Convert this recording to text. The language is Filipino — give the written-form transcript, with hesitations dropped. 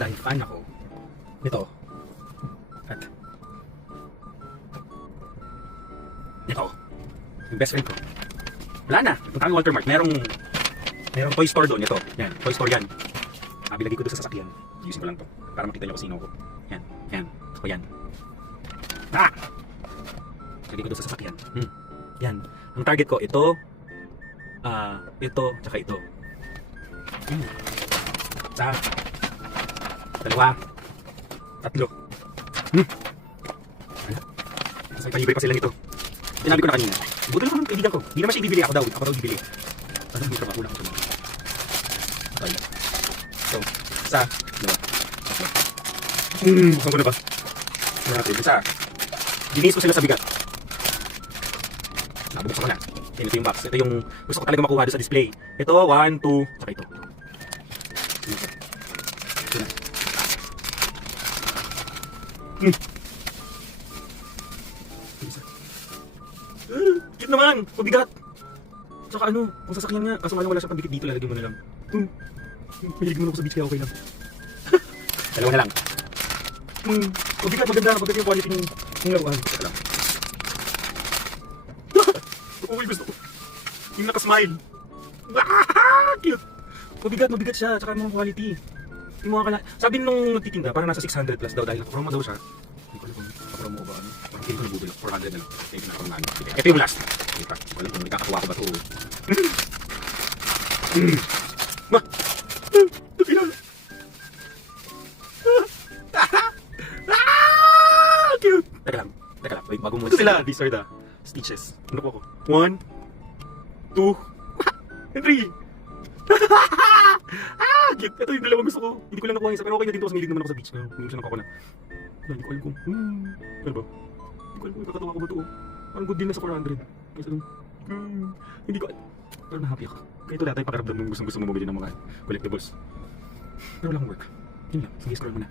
dahil fan ako nito at ito, yung best friend ko. Wala na, punta kami Walter Mart, merong toy store doon, ito, yan, toy store yan. Bilagay ko doon sa sasakyan, ayusin ko lang to para makita nyo kung sino ko. Yan, yan, ako yan. Bilagay ko doon sa sasakyan. Yan, ang target ko, ito, tsaka ito. Isa, dalawa, tatlo. Kasi palibre pa sila nito. Sinabi ko na kanina. Budol ko ng kaibigan ko. Hindi naman siya ibibili, ako daw ibibili. Ano yung trabaho lang ito? Okay. So, isa, dalawa, tatlo. Buksan ko na ba? Ano natin? Isa. Ginis ko sila sa bigat. Nabuksan ko na. Ito yung box. Ito yung gusto ko talaga makuha doon sa display. Ito, 1, 2, tsaka ito. Ito na. Cute naman! Mabigat! Tsaka ano, kung sasakyan nga, kaso nga lang wala siyang pagdikit dito, lalagyan mo na lang. Mahilig mo na ako sa beach kaya okay lang. Dalawa na lang. Mabigat, maganda yung quality ng laruan. Teka lang. Uy, gusto ko. Yung nakasmile. Cute! Mabigat siya, tsaka mga quality. Yung mga sabi nung nagtitinda, parang nasa 600 plus daw dahil nakapromo daw siya. Hindi ko alam kung nakapromo ko ba ano. Parang feeling ko nabudol. 400 na lang. Kaya nakapromo na ano. Ito yung last. Ito ko alam kung nakakakuha ko ba ito. Ito final. Cute! Teka lang. Wait, bago mo. Ito sila. These are the stitches. Ano po ako? 1, 2, and 3. Cute. Ito yung dalawang gusto ko. Hindi ko lang nakuha isa, pero okay na din ito kasi mahilig naman ako sa beach. Hindi ko siya nakuha ko na. Hindi ko alam kung, ano ba? Hindi ko alam kung kakatawa ko ba ito. Parang good deal na sa 400. Kasi hindi ko, pero na-happy ako. Kaya ito lahat ay pakiramdam ng gusto mo bumili ng mga collectibles. Pero walang work. Yun lang. Sige, scroll mo na.